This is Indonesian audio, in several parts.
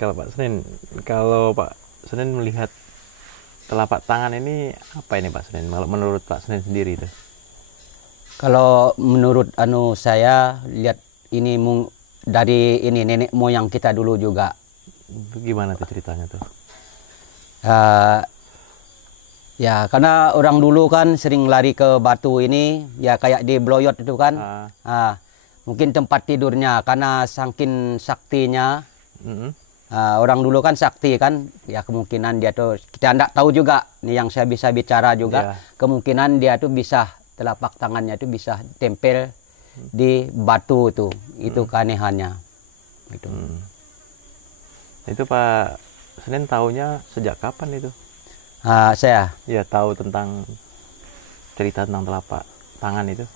Kalau Pak Senin, kalau Pak Senin melihat telapak tangan ini apa ini Pak Senin? Kalau menurut Pak Senin sendiri itu? Kalau menurut saya lihat ini dari ini nenek moyang kita dulu juga. Itu gimana tuh ceritanya tuh? Eh, Ya, karena orang dulu kan sering lari ke batu ini, ya kayak di Bloyot itu kan. Mungkin tempat tidurnya, karena saking saktinya. Orang dulu kan sakti kan, ya kemungkinan dia tuh, kita tidak tahu juga, nih yang saya bisa bicara juga, kemungkinan dia tuh bisa, telapak tangannya itu bisa tempel di batu itu keanehannya. Gitu. Itu Pak Senin taunya sejak kapan itu? Saya Ya tahu tentang cerita tentang telapak tangan itu.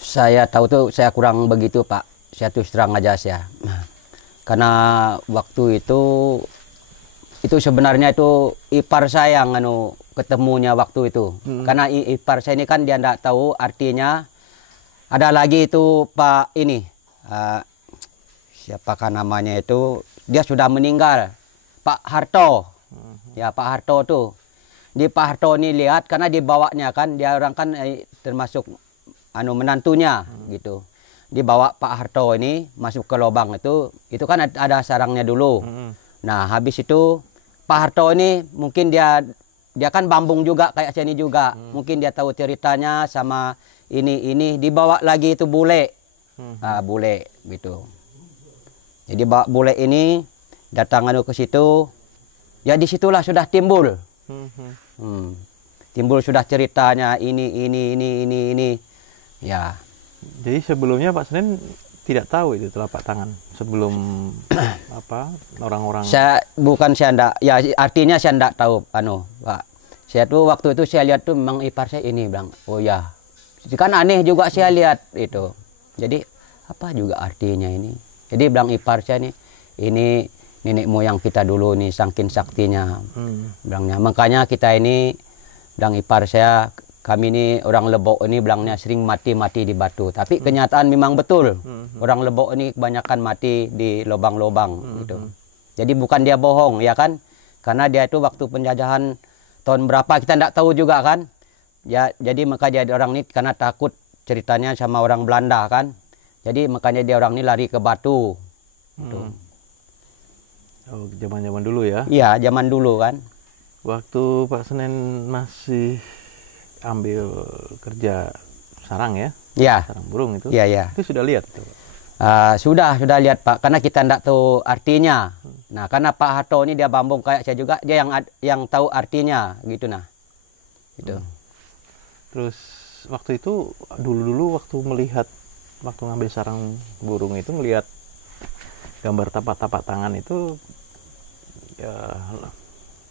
Saya tahu tuh saya kurang begitu Pak. Saya terus terang aja saya. Karena waktu itu sebenarnya itu ipar saya yang ketemunya waktu itu. Karena ipar saya ini kan dia tidak tahu artinya. Ada lagi itu Pak ini siapakah namanya itu, dia sudah meninggal, Pak Harto. Ya Pak Harto tuh. Di Pak Harto ini lihat karena dibawanya kan dia orang kan termasuk menantunya gitu. Dibawa Pak Harto ini masuk ke lubang itu kan ada sarangnya dulu. Nah, habis itu Pak Harto ini mungkin dia kan bambung juga kayak sini juga. Mungkin dia tahu ceritanya sama ini dibawa lagi itu bule. Bule gitu. Jadi bawa bule ini datang ke situ. Ya disitulah sudah timbul. Timbul sudah ceritanya ini. Ya. Jadi sebelumnya Pak Senin tidak tahu itu telapak tangan sebelum orang-orang. Saya enggak, ya artinya saya enggak tahu Pak. Saya tuh waktu itu saya lihat tuh memang ipar saya ini bilang, "Oh ya." Kan aneh juga saya lihat itu. Jadi apa juga artinya ini? Jadi bilang ipar saya ini nenek moyang kita dulu nih saking saktinya. Bilangnya makanya kita ini bilang ipar saya, kami ini orang Lebok ini bilangnya sering mati di batu. Tapi kenyataan memang betul. Orang Lebok ini kebanyakan mati di lubang-lubang gitu. Jadi bukan dia bohong ya kan? Karena dia itu waktu penjajahan tahun berapa kita tidak tahu juga kan. Ya jadi maka dia orang ini karena takut ceritanya sama orang Belanda kan. Jadi makanya dia orang ini lari ke batu. Gitu. Oh, zaman-zaman dulu ya? Iya, zaman dulu kan. Waktu Pak Senin masih ambil kerja sarang ya? Iya. Sarang burung itu? Iya. Itu sudah lihat itu? Sudah lihat Pak, karena kita tidak tahu artinya. Nah, karena Pak Harto ini dia bambung kayak saya juga, dia yang tahu artinya gitu nah. Gitu. Terus waktu itu dulu waktu ngambil sarang burung itu melihat gambar tapak-tapak tangan itu ya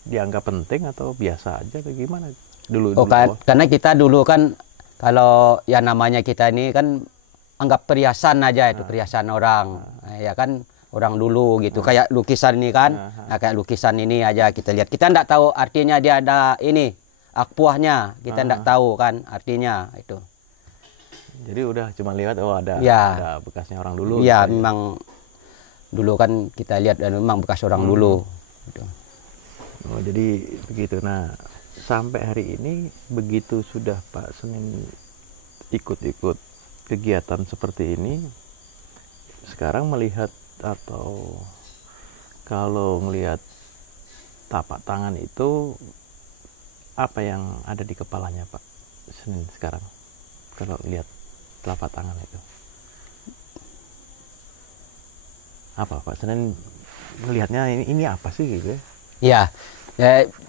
dianggap penting atau biasa aja atau gimana dulu? Karena kita dulu kan kalau ya namanya kita ini kan anggap perhiasan aja itu perhiasan orang. Ya kan orang dulu gitu. Kayak lukisan ini kan. Nah, kayak lukisan ini aja kita lihat. Kita enggak tahu artinya dia ada ini akpuahnya. Kita enggak tahu kan artinya itu. Jadi udah cuma lihat ada bekasnya orang dulu. Iya, gitu memang dulu kan kita lihat dan memang bekas orang dulu. Gitu. Oh, jadi begitu. Nah, sampai hari ini begitu sudah Pak Senin ikut-ikut kegiatan seperti ini, sekarang melihat atau kalau melihat tapak tangan itu apa yang ada di kepalanya Pak Senin sekarang kalau lihat telapak tangan itu? Apa Pak Senin melihatnya ini apa sih gitu ya?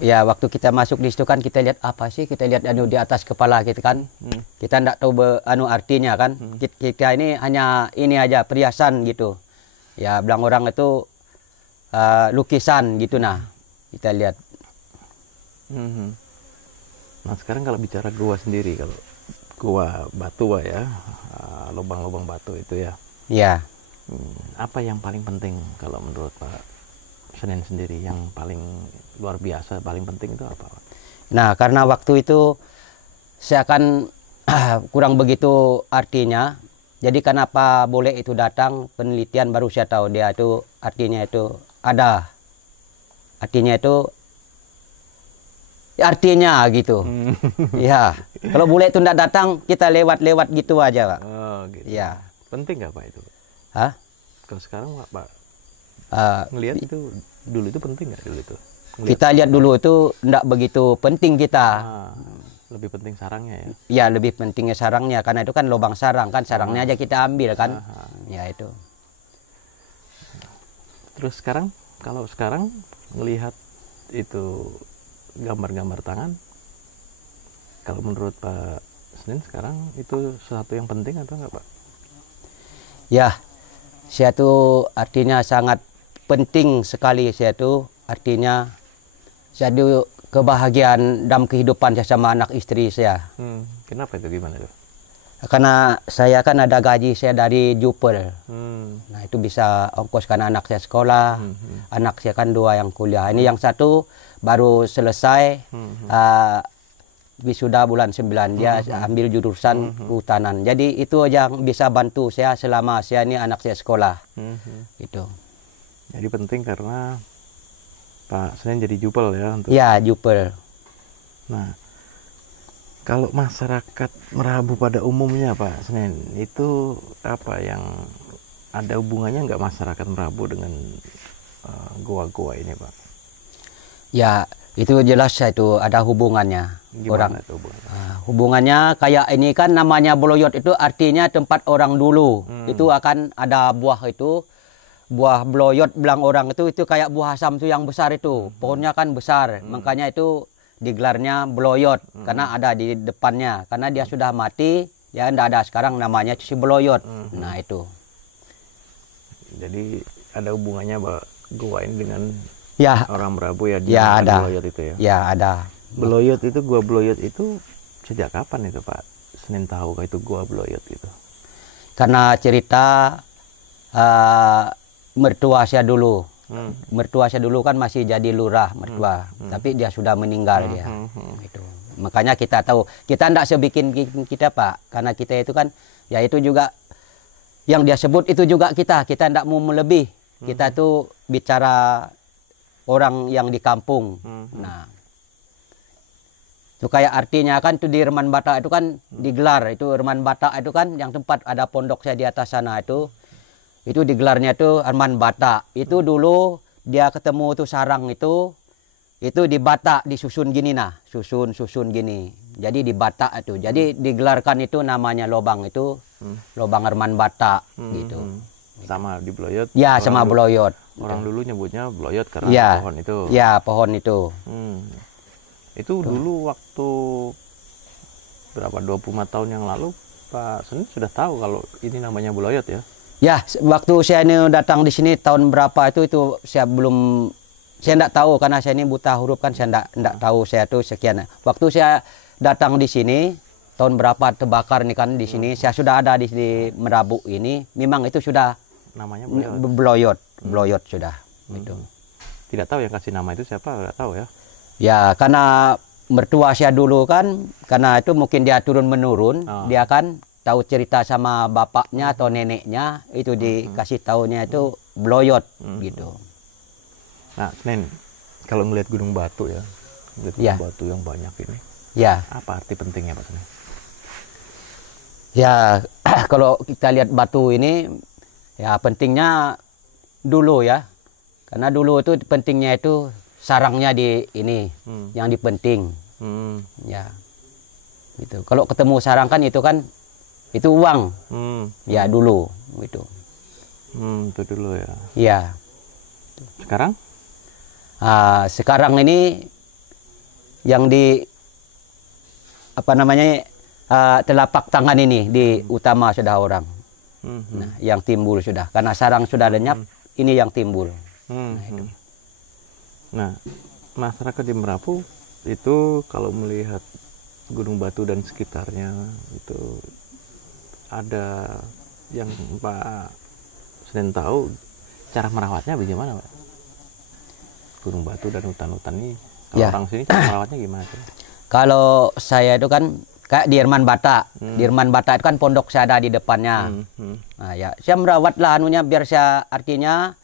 Ya waktu kita masuk di situ kan kita lihat apa sih, kita lihat di atas kepala kita kan. Kita enggak tahu artinya kan. Kita ini hanya ini aja perhiasan gitu. Ya bilang orang itu lukisan gitu nah. Kita lihat. Nah, sekarang kalau bicara gua sendiri, kalau gua batu ya, lubang-lubang batu itu ya. Iya. Apa yang paling penting kalau menurut Pak Senin sendiri, yang paling luar biasa, paling penting itu apa? Nah, karena waktu itu saya kan kurang begitu artinya. Jadi kenapa boleh itu datang, penelitian baru saya tahu dia itu artinya itu ada. Artinya itu artinya gitu. Ya, kalau bule itu tidak datang, kita lewat-lewat gitu aja, Pak. Oh, gitu. Ya. Penting nggak Pak itu? Hah? Kalau sekarang Pak Uh, ngelihat itu dulu itu penting nggak dulu itu? Ngelihat, kita lihat dulu itu tidak begitu penting kita. lebih penting sarangnya ya? Ya, lebih pentingnya sarangnya, karena itu kan lubang sarang kan, sarangnya aja kita ambil kan. Ya itu. Terus sekarang, kalau sekarang ngelihat itu gambar-gambar tangan, kalau menurut Pak Senin sekarang itu sesuatu yang penting atau enggak Pak? Ya, saya tuh artinya sangat penting sekali, saya tuh artinya saya tuh kebahagiaan dalam kehidupan saya sama anak istri saya. Kenapa itu, gimana tuh? Karena saya kan ada gaji saya dari Jupel. Nah itu bisa ongkoskan anak saya sekolah. Anak saya kan 2 yang kuliah. Ini yang satu baru selesai wisuda bulan 9. Dia ambil jurusan kehutanan. Jadi itu yang bisa bantu saya selama saya ini anak saya sekolah. Gitu. Jadi penting karena Pak Senin jadi Jupel ya? Untuk... Ya, Jupel. Nah, kalau masyarakat Merabu pada umumnya Pak Senin, itu apa yang ada hubungannya nggak masyarakat Merabu dengan goa-goa ini Pak? Ya, itu jelas itu ada hubungannya. Gimana itu hubungannya? Hubungannya kayak ini kan namanya Beloyot itu artinya tempat orang dulu. Itu akan ada buah itu. Buah beloyot bilang orang itu kayak buah asam itu yang besar itu. Pohonnya kan besar. Makanya itu digelarnya beloyot karena ada di depannya. Karena dia sudah mati, ya enggak ada sekarang namanya si beloyot. Nah, itu. Jadi ada hubungannya Pak gua ini dengan ya orang Merabu ya, ya ada. Beloyot itu ya. Ya, ada. Beloyot itu, gua Beloyot itu sejak kapan itu Pak Senin tahu itu gua Beloyot itu? Karena cerita mertua saya dulu. Mertua saya dulu kan masih jadi lurah mertua, tapi dia sudah meninggal dia. Itu. Makanya kita tahu, kita tidak sebikin kita Pak, karena kita itu kan, ya itu juga yang dia sebut itu juga kita tidak mau melebih. Kita tuh bicara orang yang di kampung. Nah, itu kayak artinya kan tuh di Reman Batak itu kan digelar itu Reman Batak itu kan yang tempat ada pondok saya di atas sana itu digelarnya tuh Reman Batak. Itu dulu dia ketemu tuh sarang itu di Batak disusun gini susun gini. Jadi di Batak itu. Jadi digelarkan itu namanya lobang itu lobang Reman Batak gitu. Sama di Beloyot? Ya, sama Beloyot. Orang dulu nyebutnya Beloyot karena ya, pohon itu. Ya, pohon itu. Itu dulu waktu berapa 25 tahun yang lalu Pak Senin sudah tahu kalau ini namanya Beloyot ya? Ya, waktu saya ini datang di sini tahun berapa itu saya tidak tahu karena saya ini buta huruf kan, saya tidak tahu saya tuh sekian. Waktu saya datang di sini tahun berapa terbakar nih kan di sini, saya sudah ada di Merabu ini, memang itu sudah namanya Beloyot sudah. Itu. Tidak tahu yang kasih nama itu siapa, nggak tahu ya? Ya, karena mertua saya dulu kan, karena itu mungkin dia turun menurun, dia kan tahu cerita sama bapaknya atau neneknya, itu dikasih taunya itu Beloyot gitu. Nah, Senin, kalau ngelihat Gunung Batu ya, Gunung Batu yang banyak ini, apa arti pentingnya Pak Senin? Ya, kalau kita lihat batu ini, ya pentingnya dulu ya, karena dulu itu pentingnya itu sarangnya di ini, yang dipenting, ya, gitu. Kalau ketemu sarang kan itu uang, ya dulu, gitu. Itu dulu ya. Ya. Sekarang? Sekarang ini yang di apa namanya telapak tangan ini di utama sudah orang, nah, yang timbul sudah, karena sarang sudah lenyap, ini yang timbul. Nah, itu. Nah, masyarakat di Merapu itu kalau melihat Gunung Batu dan sekitarnya itu ada yang Pak Senin tahu cara merawatnya bagaimana Pak? Gunung Batu dan hutan-hutan ini kalau orang sini cara merawatnya gimana sih? Kalau saya itu kan kayak di Herman Bata. Di Herman Bata itu kan pondok saya ada di depannya. Nah, ya, saya merawat lah anunya biar saya artinya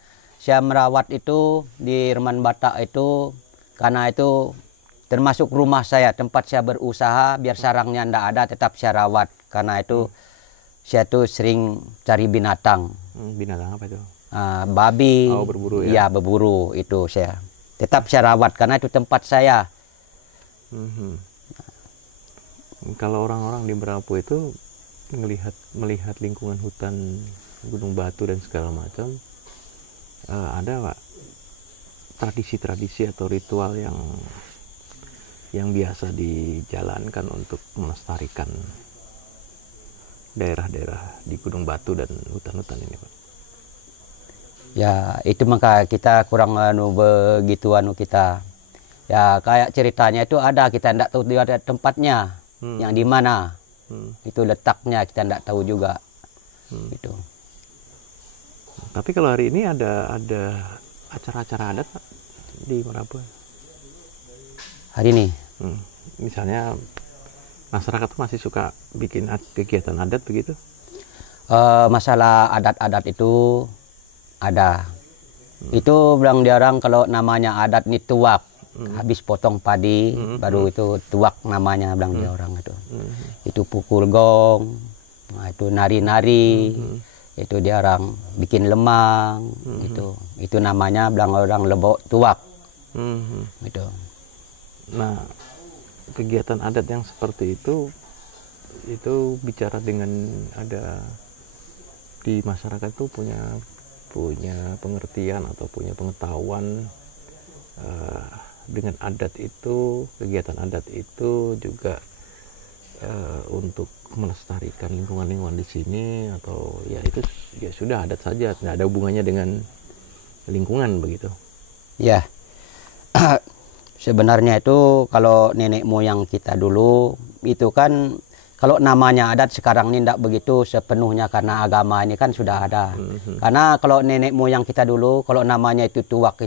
saya merawat itu di Herman Bata itu karena itu termasuk rumah saya, tempat saya berusaha, biar sarangnya ndak ada tetap saya rawat. Karena itu saya tuh sering cari binatang. Binatang apa itu? Babi. Oh, berburu ya? Iya, berburu itu saya. Tetap saya rawat karena itu tempat saya. Kalau orang-orang di Merapu itu melihat lingkungan hutan Gunung Batu dan segala macam, ada Pak tradisi-tradisi atau ritual yang biasa dijalankan untuk melestarikan daerah-daerah di Gunung Batu dan hutan-hutan ini, Pak? Ya, itu maka kita kurang begitu kita. Ya, kayak ceritanya itu ada, kita tidak tahu dia ada tempatnya, yang di mana. Itu letaknya kita tidak tahu juga. Gitu. Tapi kalau hari ini ada acara-acara adat Pak di Merapu? Hari ini? Misalnya masyarakat tuh masih suka bikin kegiatan adat begitu? Masalah adat-adat itu ada. Itu bilang dia orang kalau namanya adat ini tuak. Habis potong padi baru itu tuak namanya bilang dia orang itu. Itu pukul gong, nah, itu nari-nari. Itu dia orang bikin lemang itu namanya bilang orang lebok tuak. Gitu. Nah, kegiatan adat yang seperti itu bicara dengan ada di masyarakat itu punya pengertian atau punya pengetahuan dengan adat itu, kegiatan adat itu juga untuk melestarikan lingkungan-lingkungan di sini, atau ya itu ya sudah adat saja, tidak ada hubungannya dengan lingkungan begitu. Ya. Sebenarnya itu kalau nenek moyang kita dulu itu kan kalau namanya adat sekarang ini tidak begitu sepenuhnya karena agama ini kan sudah ada. Karena kalau nenek moyang kita dulu kalau namanya itu tuak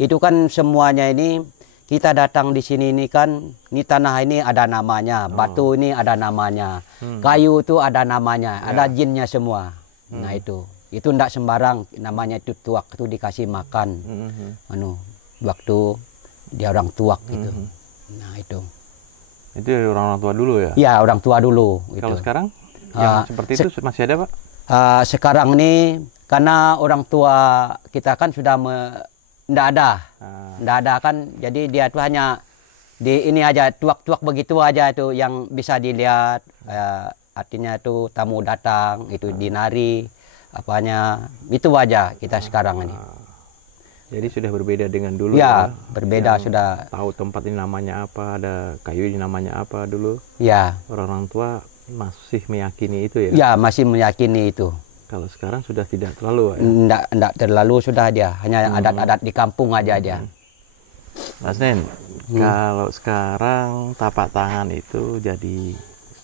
itu kan semuanya ini kita datang di sini ini kan ini tanah ini ada namanya, batu ini ada namanya, kayu itu ada namanya, ada jinnya semua. Nah itu tidak sembarang namanya itu tuak itu dikasih makan. Waktu dia orang tuak gitu. Nah itu dari orang tua dulu ya? Ya orang tua dulu. Kalau gitu. sekarang yang seperti itu masih ada Pak? Sekarang ini karena orang tua kita kan sudah tidak ada kan, jadi dia tuh hanya di ini aja tuak-tuak begitu aja itu yang bisa dilihat. Artinya itu tamu datang itu dinari apanya itu aja kita sekarang ini. Jadi sudah berbeda dengan dulu ya? Berbeda sudah. Tahu tempat ini namanya apa, ada kayu ini namanya apa dulu. Ya. Orang tua masih meyakini itu ya? Ya, masih meyakini itu. Kalau sekarang sudah tidak terlalu ya? Enggak terlalu sudah dia, hanya adat-adat di kampung aja dia. Mas Nen, kalau sekarang tapak tangan itu jadi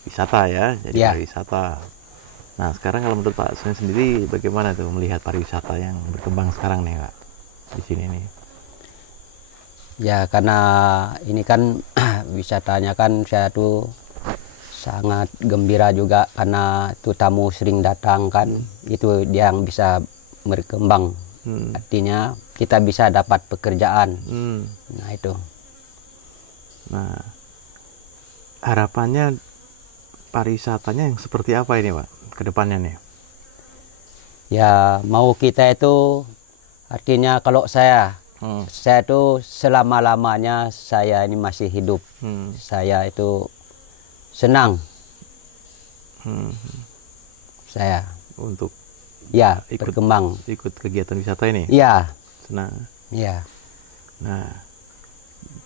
wisata ya, jadi pariwisata. Nah sekarang kalau menurut Pak Senen sendiri bagaimana tuh melihat pariwisata yang berkembang sekarang nih Pak? Di sini nih. Ya karena ini kan wisatanya kan saya tuh sangat gembira juga karena tuh tamu sering datang kan, itu dia yang bisa berkembang. Artinya kita bisa dapat pekerjaan. Nah itu. Nah harapannya pariwisatanya yang seperti apa ini Pak ke depannya nih? Ya mau kita itu artinya kalau saya tuh selama-lamanya saya ini masih hidup. Saya itu senang. Saya untuk berkembang. Ikut kegiatan wisata ini? Iya. Senang? Iya. Nah,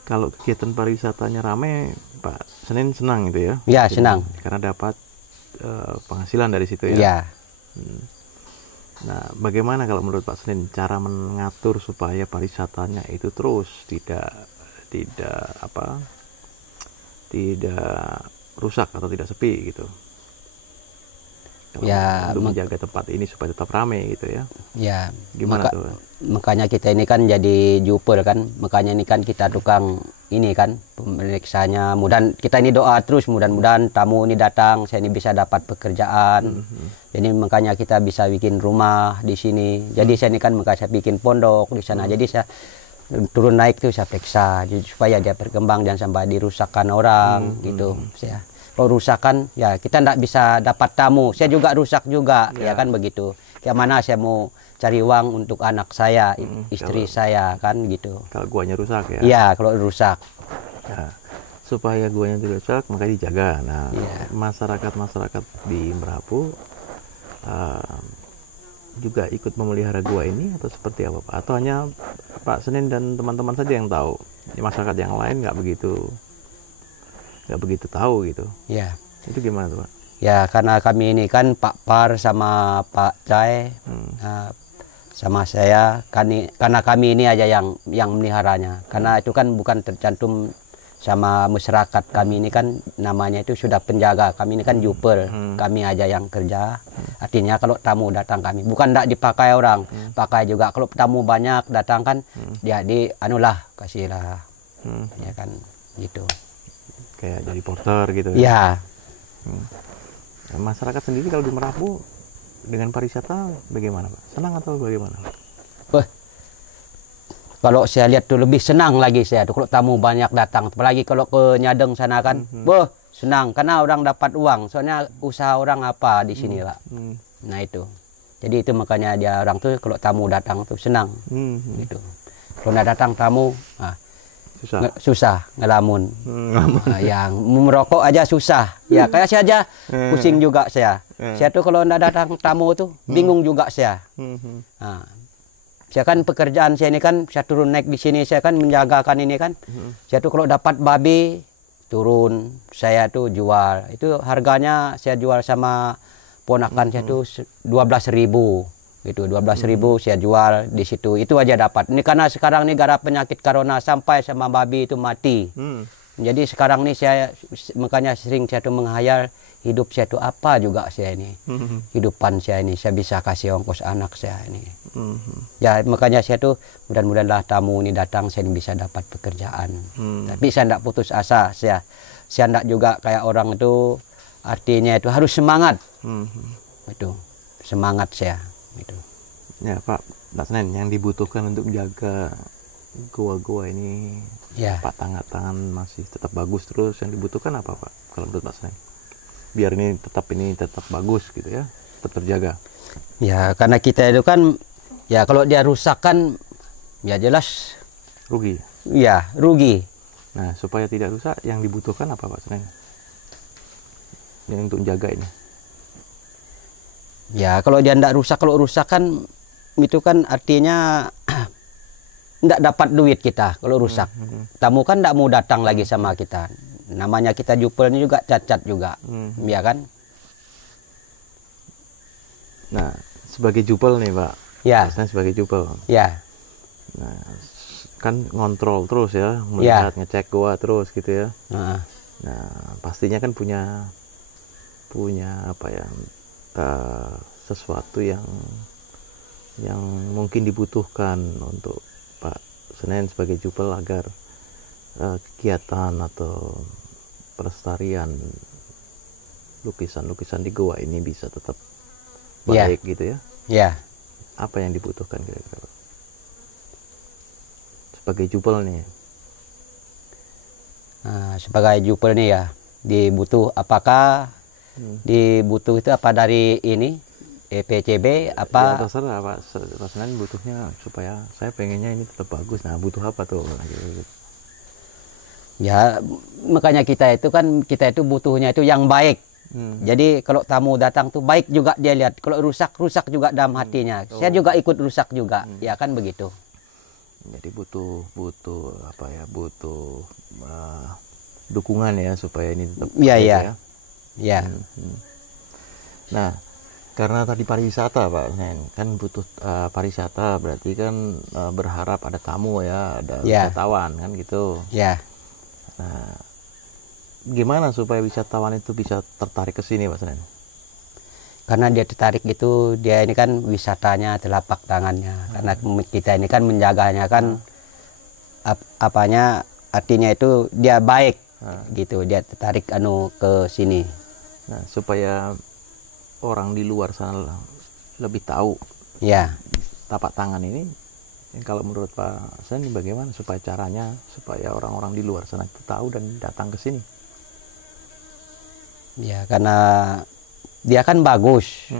kalau kegiatan pariwisatanya ramai, Pak Senen senang itu ya? Iya, senang. Karena dapat penghasilan dari situ ya? Iya. Nah, bagaimana kalau menurut Pak Senen cara mengatur supaya pariwisatanya itu terus tidak rusak atau tidak sepi gitu? Kalau untuk menjaga tempat ini supaya tetap ramai gitu ya? Ya. Gimana tuh? Makanya kita ini kan jadi juper kan, makanya ini kan kita tukang ini kan pemeriksanya. Mudah kita ini doa terus, mudah-mudahan tamu ini datang, saya ini bisa dapat pekerjaan. Jadi makanya kita bisa bikin rumah di sini. Jadi saya ini kan makanya bikin pondok di sana. Jadi saya turun naik tuh saya periksa supaya dia berkembang, jangan sampai dirusakkan orang gitu. Saya kalau rusakan ya kita tidak bisa dapat tamu. Saya juga rusak juga ya kan begitu. Kayak mana saya mau cari uang untuk anak saya, istri saya kan gitu. Kalau guanya rusak ya? Iya, kalau rusak. Nah, supaya guanya tidak rusak, makanya dijaga. Nah, masyarakat di Merapu juga ikut memelihara gua ini atau seperti apa Pak? Atau hanya Pak Senin dan teman-teman saja yang tahu? Di masyarakat yang lain nggak begitu tahu gitu? Iya. Itu gimana tuh Pak? Ya karena kami ini kan Pak Par sama Pak Cai sama saya, karena kami ini aja yang meliharanya. Karena itu kan bukan tercantum sama masyarakat. Kami ini kan namanya itu sudah penjaga. Kami ini kan jupel. Kami aja yang kerja. Artinya kalau tamu datang kami, bukan tidak dipakai orang, pakai juga. Kalau tamu banyak datang kan, dia anulah kasihlah, ya kan gitu. Kayak jadi porter gitu. Ya. Nah, masyarakat sendiri kalau di Merapu dengan pariwisata bagaimana Pak? Senang atau bagaimana? Kalau saya lihat tuh lebih senang lagi saya tuh kalau tamu banyak datang, apalagi kalau ke Nyadeng sana kan, senang karena orang dapat uang. Soalnya usaha orang apa di sini Pak. Nah itu, jadi itu makanya dia orang tuh kalau tamu datang tuh senang, gitu. Kalau nggak datang tamu, susah ngelamun. Nah, yang merokok aja susah. Ya kayak saya aja pusing juga saya. Saya tuh kalau nggak datang tamu tuh bingung juga saya. Nah, saya kan pekerjaan saya ini kan saya turun naik di sini, saya kan menjagakan ini kan. Saya tuh kalau dapat babi turun, saya tuh jual. Itu harganya saya jual sama ponakan saya tuh 12.000. Gitu 12.000 saya jual di situ. Itu aja dapat. Ini karena sekarang nih gara penyakit corona sampai sama babi itu mati. Jadi sekarang nih saya makanya sering saya tuh menghayal hidup saya tuh apa juga saya ini. Hidupan saya ini saya bisa kasih ongkos anak saya ini. Ya makanya saya tuh mudah-mudahanlah tamu ini datang saya ini bisa dapat pekerjaan. Tapi saya tidak putus asa. Saya tidak juga kayak orang itu, artinya itu harus semangat. Itu semangat saya. Gitu. Ya Pak Senin, yang dibutuhkan untuk menjaga gua-gua ini, Pak tangan masih tetap bagus terus, yang dibutuhkan apa Pak kalau menurut Pak Senin? Biar ini tetap bagus gitu ya, tetap terjaga. Ya karena kita itu kan, ya kalau dia rusak kan, ya jelas rugi. Ya rugi. Nah supaya tidak rusak, yang dibutuhkan apa Pak Senin? Yang untuk menjaga ini? Ya kalau dia tidak rusak, kalau rusak kan itu kan artinya tidak dapat duit kita kalau rusak. Tamu kan tidak mau datang lagi sama kita. Namanya kita jupelnya juga cacat juga, ya kan? Nah sebagai jupel nih Pak, Saya sebagai jupel. Ya. Nah kan ngontrol terus ya, melihat ngecek gua terus gitu ya. Nah pastinya kan punya apa ya? Sesuatu yang mungkin dibutuhkan untuk Pak Senin sebagai jupel agar kegiatan atau pelestarian lukisan-lukisan di goa ini bisa tetap baik gitu ya. Ya. Apa yang dibutuhkan kira-kira Pak? Sebagai jupel nih. Sebagai jupel nih ya, apakah dibutuh itu apa dari ini PCB apa? Ya, terserah Pak Senin butuhnya supaya saya pengennya ini tetap bagus. Nah butuh apa tuh? Ya makanya kita itu butuhnya itu yang baik. Jadi kalau tamu datang tuh baik juga dia lihat. Kalau rusak juga dalam hatinya. Saya juga ikut rusak juga, ya kan begitu. Jadi butuh apa ya? Butuh dukungan ya supaya ini tetap baik ya. Ya. Nah, karena tadi pariwisata Pak Senin, kan butuh pariwisata berarti kan berharap ada tamu ya, ada wisatawan kan gitu. Ya. Nah, gimana supaya wisatawan itu bisa tertarik ke sini Pak Senin? Karena dia tertarik itu, dia ini kan wisatanya telapak tangannya. Karena kita ini kan menjaganya kan apanya artinya itu dia baik Nah. gitu, dia tertarik ke sini. Nah, supaya orang di luar sana lebih tahu Ya, tapak tangan ini, kalau menurut Pak Sen bagaimana supaya caranya supaya orang-orang di luar sana itu tahu dan datang ke sini? ya karena dia kan bagus.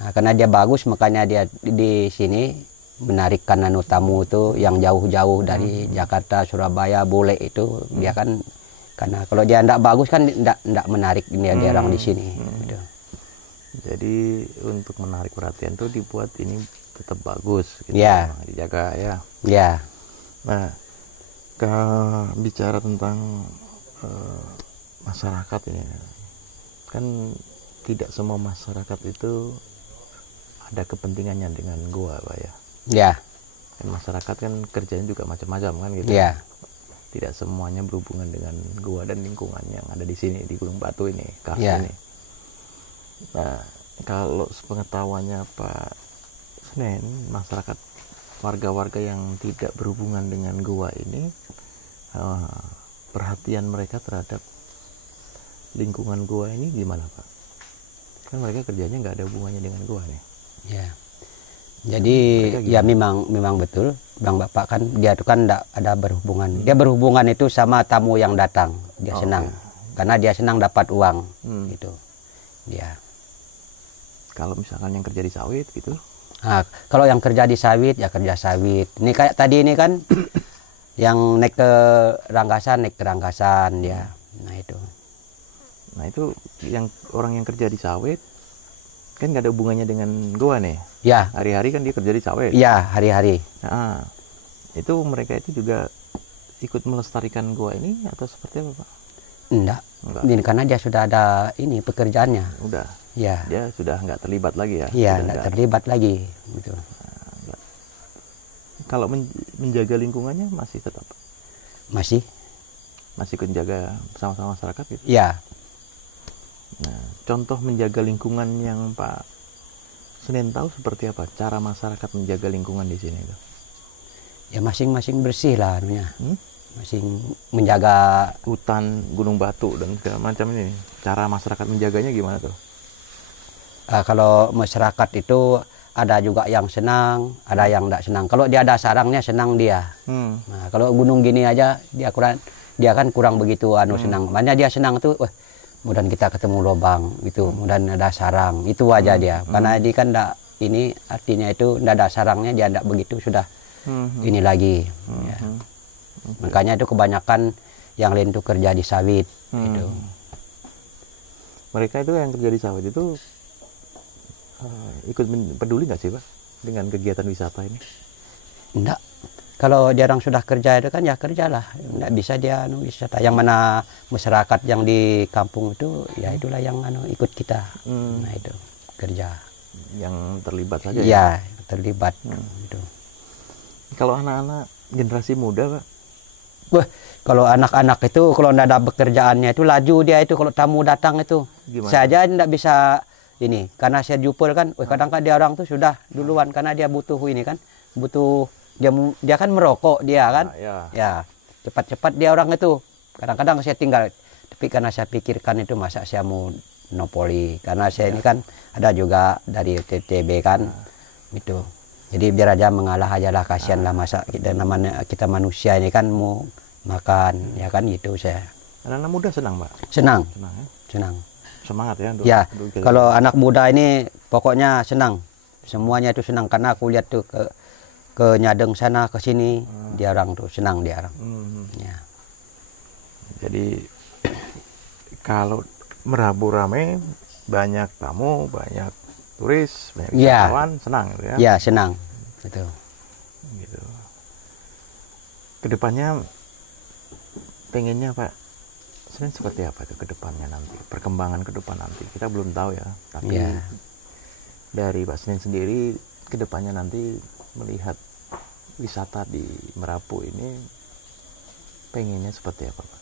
Nah, karena dia bagus makanya dia di sini menarikkan tamu itu yang jauh-jauh dari Jakarta, Surabaya, Bule itu dia kan, karena kalau dia tidak bagus kan tidak menarik dia orang di sini. Gitu. Jadi untuk menarik perhatian tuh dibuat ini tetap bagus, gitu, Ya. dijaga ya. Ya, Nah, kalau bicara tentang masyarakat ini, kan tidak semua masyarakat itu ada kepentingannya dengan gua, Pak ya. ya, Kan masyarakat kan kerjanya juga macam-macam kan gitu. ya, Tidak semuanya berhubungan dengan gua dan lingkungan yang ada di sini di Gunung Batu ini, Kars Ya. ini. Nah, kalau sepengetahuannya Pak Senen, masyarakat warga-warga yang tidak berhubungan dengan gua ini, perhatian mereka terhadap lingkungan gua ini gimana, Pak? Kan mereka kerjanya nggak ada hubungannya dengan gua nih. ya. Jadi ya memang betul, Bang Bapak kan dia itu kan tidak ada berhubungan. Dia berhubungan itu sama tamu yang datang, dia senang, karena dia senang dapat uang, gitu. Dia. Kalau misalkan yang kerja di sawit gitu, Nah, kalau yang kerja di sawit ya kerja sawit. Ini kayak tadi ini kan yang naik ke Ranggasan dia. Nah itu. nah itu yang orang yang kerja di sawit kan nggak ada hubungannya dengan gua nih. Ya, Hari-hari kan dia kerja di sawit. ya hari-hari. Nah, itu mereka itu juga ikut melestarikan gua ini atau seperti apa, Pak? Enggak. Enggak. Ini karena dia sudah ada ini pekerjaannya. Udah, Ya. dia sudah nggak terlibat lagi ya. Iya, Sudah enggak terlibat lagi gitu. Kalau menjaga lingkungannya masih tetap Masih? masih menjaga sama-sama masyarakat gitu. Ya. Nah, contoh menjaga lingkungan yang Pak Senen tahu seperti apa cara masyarakat menjaga lingkungan di sini itu? Ya masing-masing bersih lah anunya. Hmm? Masing menjaga. Hutan, gunung batu dan segala macam ini. Cara masyarakat menjaganya gimana tuh? Kalau masyarakat itu ada juga yang senang, ada yang tidak senang. Kalau dia ada sarangnya senang dia. Nah, kalau gunung gini aja dia kan kurang begitu senang. Makanya dia senang tuh, wah, mudahan kita ketemu lubang gitu, mudahan ada sarang. Itu aja dia. Karena dia kan ini artinya itu tidak ada sarangnya, dia tidak begitu sudah ini lagi. Ya. Makanya itu kebanyakan yang lain tuh kerja di sawit gitu. Mereka itu yang kerja di sawit itu ikut peduli nggak sih, Pak, dengan kegiatan wisata ini? Enggak. Kalau dia orang sudah kerja itu kan ya kerjalah. Enggak bisa dia wisata. Yang mana masyarakat yang di kampung itu ya itulah yang ikut kita. Nah itu kerja. Yang terlibat saja ya? Iya, terlibat gitu. Kalau anak-anak generasi muda, Pak? Wah, kalau anak-anak itu kalau enggak ada pekerjaannya itu laju dia itu kalau tamu datang itu. Gimana? Saya aja enggak bisa ini karena saya jupul kan. Kadang-kadang dia orang tuh sudah duluan karena dia butuh ini kan. Butuh dia kan merokok dia kan. Ya, cepat-cepat dia orang itu. Kadang-kadang saya tinggal. Tapi karena saya pikirkan itu masa saya mau monopoli karena saya ini kan ada juga dari TTB kan. Itu. Jadi biar aja mengalah aja lah, kasihan lah masa kita namanya kita manusia ini kan mau makan ya kan gitu saya. Anak-anak muda senang, Pak? Senang. Senang ya? Senang. Semangat ya? Ya, kalau anak muda ini pokoknya senang. Semuanya itu senang karena aku lihat tuh ke Nyadeng sana ke sini dia orang tuh senang dia orang. Ya. Jadi kalau Merabu rame, banyak tamu, banyak turis, banyak wisatawan, senang gitu ya? Ya, senang. Betul. Gitu. Kedepannya pengennya Pak Senen seperti apa tuh kedepannya nanti, perkembangan ke depan nanti kita belum tahu ya, tapi dari Pak Senen sendiri kedepannya nanti melihat wisata di Merapu ini pengennya seperti apa, Pak?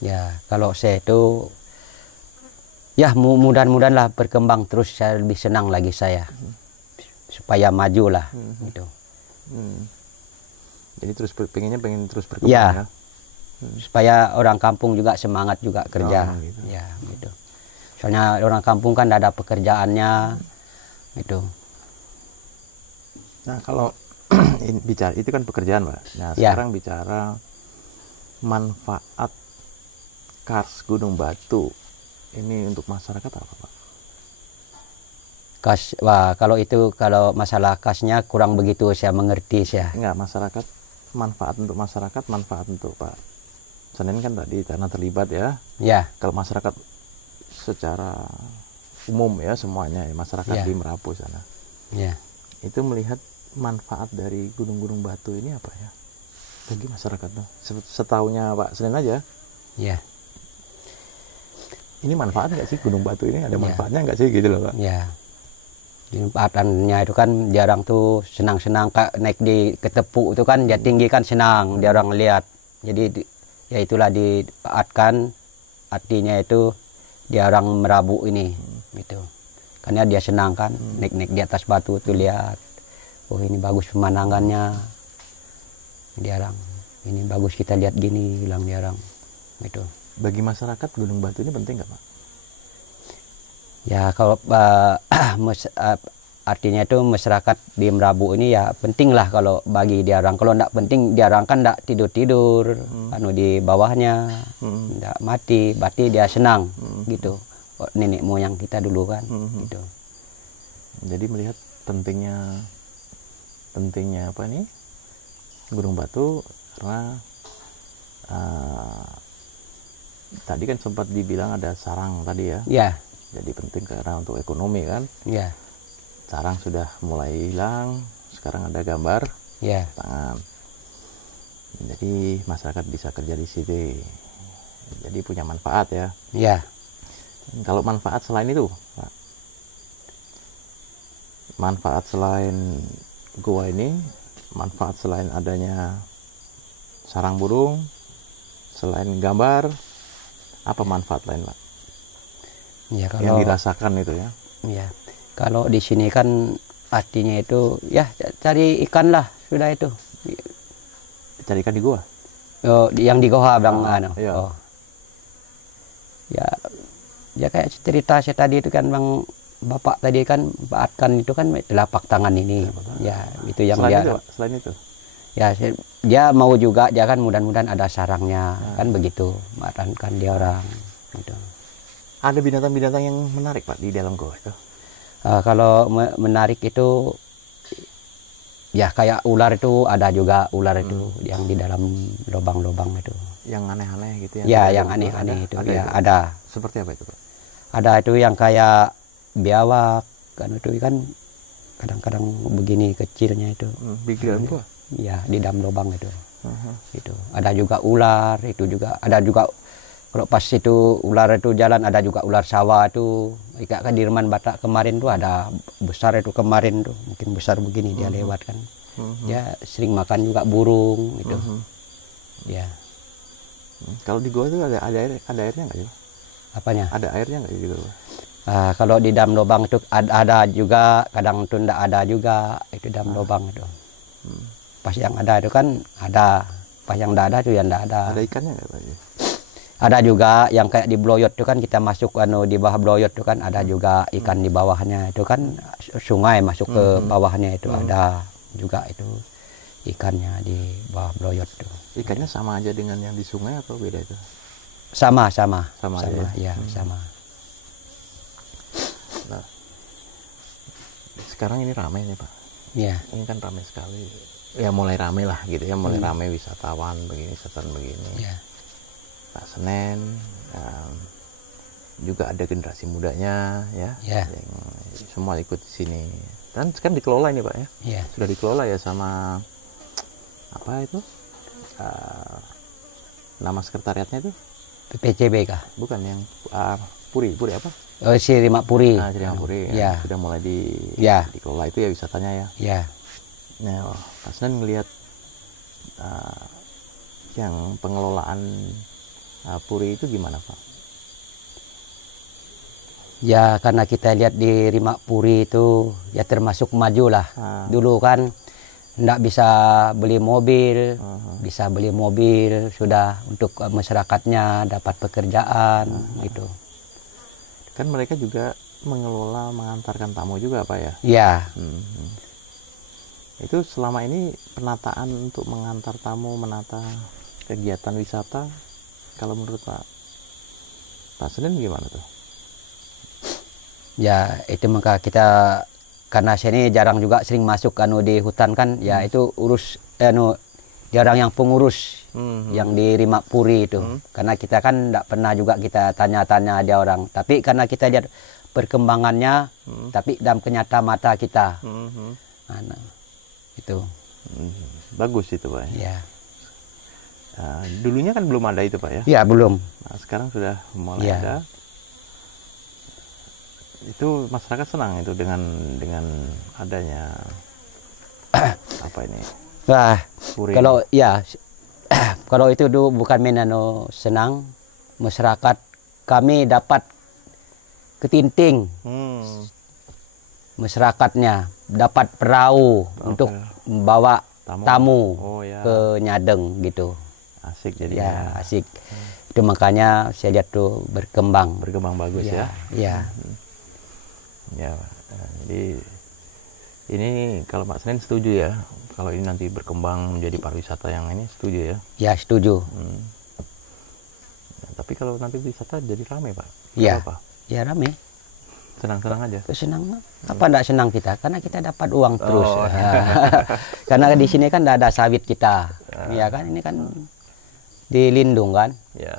Ya, kalau saya itu ya mudah-mudahan lah berkembang terus, saya lebih senang lagi saya supaya maju lah gitu. Jadi pengen terus berkembang ya. Supaya orang kampung juga semangat juga kerja. Gitu. Ya, gitu. Soalnya orang kampung kan ada pekerjaannya gitu. Nah, kalau bicara itu kan pekerjaan, Pak. Nah, Ya. sekarang bicara manfaat Kars Gunung Batu ini untuk masyarakat apa, Pak? Kas, wah kalau masalah kasnya kurang begitu saya mengerti saya. Enggak, manfaat untuk masyarakat, manfaat untuk Pak Senen kan tadi karena terlibat ya. Ya, Kalau masyarakat secara umum ya semuanya ya, masyarakat Ya. di Merapu sana. ya. Itu melihat manfaat dari gunung-gunung batu ini apa ya? Bagi masyarakat tuh. Setaunya Pak Senen aja. Ya, Ini manfaat nggak sih gunung batu ini? Ada Ya. manfaatnya nggak sih gitu loh, Pak? ya. Manfaatannya itu kan jarang tuh senang-senang naik di ketepuk itu kan dia tinggi kan senang dia orang lihat. Jadi ya itulah dipaatkan artinya itu dia orang Merabu ini gitu. Karena dia senang kan naik-naik di atas batu tuh lihat. Oh ini bagus pemandangannya. Dia orang ini bagus kita lihat gini bilang dia orang gitu. Bagi masyarakat gunung batu ini penting nggak, Pak? Ya kalau artinya itu masyarakat di Merabu ini ya penting lah kalau bagi dia orang. Kalau tidak penting dia orang kan tidak tidur-tidur anu di bawahnya, tidak mati, berarti dia senang gitu. Nenek moyang kita dulu kan gitu. Jadi melihat pentingnya apa nih gunung batu karena tadi kan sempat dibilang ada sarang tadi ya. Ya, Jadi penting karena untuk ekonomi kan. ya, Sarang sudah mulai hilang, sekarang ada gambar ya, tangan. Jadi masyarakat bisa kerja di situ. Jadi punya manfaat ya. ya. Kalau manfaat selain itu, Pak. Manfaat selain gua ini, manfaat selain adanya sarang burung, selain gambar, apa manfaat lain, Pak? Ya Yang kalau dirasakan itu ya. ya kalau di sini kan artinya itu ya cari ikan lah sudah itu. Carikan di gua. Oh, yang di Goa bang anu. iya. Oh. Ya kayak cerita saya tadi itu kan bang bapak tadi kan paatkan itu kan telapak tangan ini. Ya itu yang Selain dia. itu, Pak, selain itu. Ya dia mau juga dia kan mudah-mudahan ada sarangnya kan begitu. Matankan dia orang. Gitu. Ada binatang-binatang yang menarik, Pak, di dalam gua itu. Kalau menarik itu ya kayak ular itu ada juga ular itu yang di dalam lubang-lubang itu. Yang aneh-aneh gitu Ya ada yang itu, aneh-aneh itu ada ya itu. ada. Seperti apa itu, Pak? Ada itu yang kayak biawak kan itu kan kadang-kadang begini kecilnya itu. Di dalam gua. Ya di dalam lubang itu. Itu. Ada juga ular itu juga ada juga. Kalau pas itu ular itu jalan ada juga ular sawah itu kayak Kadirman Batak kemarin tuh ada besar itu kemarin tuh mungkin besar begini dia lewat kan dia sering makan juga burung gitu ya. Kalau di gua itu ada airnya nggak ya? Apanya Ada airnya nggak ya gitu? kalau di dalam lubang itu ada juga kadang tuh ndak ada juga itu dalam lubang itu pas yang ada itu kan ada pas yang ndak ada tuh yang ndak ada. Ada ikannya nggak, Pak? Ada juga yang kayak di Bloyot itu kan kita masuk di bawah Bloyot itu kan ada juga ikan di bawahnya itu kan sungai masuk ke bawahnya itu ada juga itu ikannya di bawah Bloyot itu. Ikannya sama aja dengan yang di sungai atau beda itu? Sama Sama aja ya sama. Nah, sekarang ini ramai nih, Pak. Ya, Ini kan ramai sekali. Ya mulai ramai lah gitu ya, mulai ramai wisatawan begini. ya, Pak Senen, juga ada generasi mudanya ya, Ya. yang semua ikut di sini. Dan kan dikelola ini, Pak ya. ya, Sudah dikelola ya sama apa itu? Nama sekretariatnya itu PPCB kah? bukan yang Puri apa? Oh si Rimak Puri. Nah, Ciriang Puri Ya. sudah mulai Ya. dikelola itu ya wisatanya ya. Ya, Nah, Pak Senen ngelihat yang pengelolaan Puri itu gimana, Pak? ya karena kita lihat di Rimak Puri itu ya termasuk maju lah. Dulu kan nggak bisa beli mobil, bisa beli mobil sudah untuk masyarakatnya dapat pekerjaan gitu. Kan mereka juga mengelola mengantarkan tamu juga Pak ya? Ya, Itu selama ini penataan untuk mengantar tamu, menata kegiatan wisata, kalau menurut Pak Senin gimana tuh? ya itu maka kita karena saya ini jarang juga sering masuk di hutan kan, ya itu urus dia orang yang pengurus yang di Rimapuri itu. Karena kita kan tidak pernah juga kita tanya-tanya dia orang, tapi karena kita lihat perkembangannya, tapi dalam kenyata mata kita. Nah, itu bagus itu Pak ya. Dulunya kan belum ada itu Pak ya? Ya belum. Nah, sekarang sudah mulai Ya. ada. Itu masyarakat senang itu dengan adanya apa ini? Wah, Puri. kalau ya kalau itu dulu bukan main senang, masyarakat kami dapat ketinting, masyarakatnya dapat perahu untuk membawa tamu Oh, ya. ke Nyadeng gitu. Asik Ya jadinya. asik. Itu makanya saya lihat tuh berkembang. Berkembang bagus ya. Ya. Ya, jadi ini kalau Pak Senin setuju ya, kalau ini nanti berkembang menjadi pariwisata yang ini setuju ya. Ya setuju. Ya, tapi kalau nanti wisata jadi ramai Pak. Ya. Apa? Ya rame. Senang-senang aja. Senang. Apa enggak senang kita? Karena kita dapat uang terus. Oh. Karena di sini kan enggak ada sawit kita. Ya kan ini kan dilindung kan. Ya.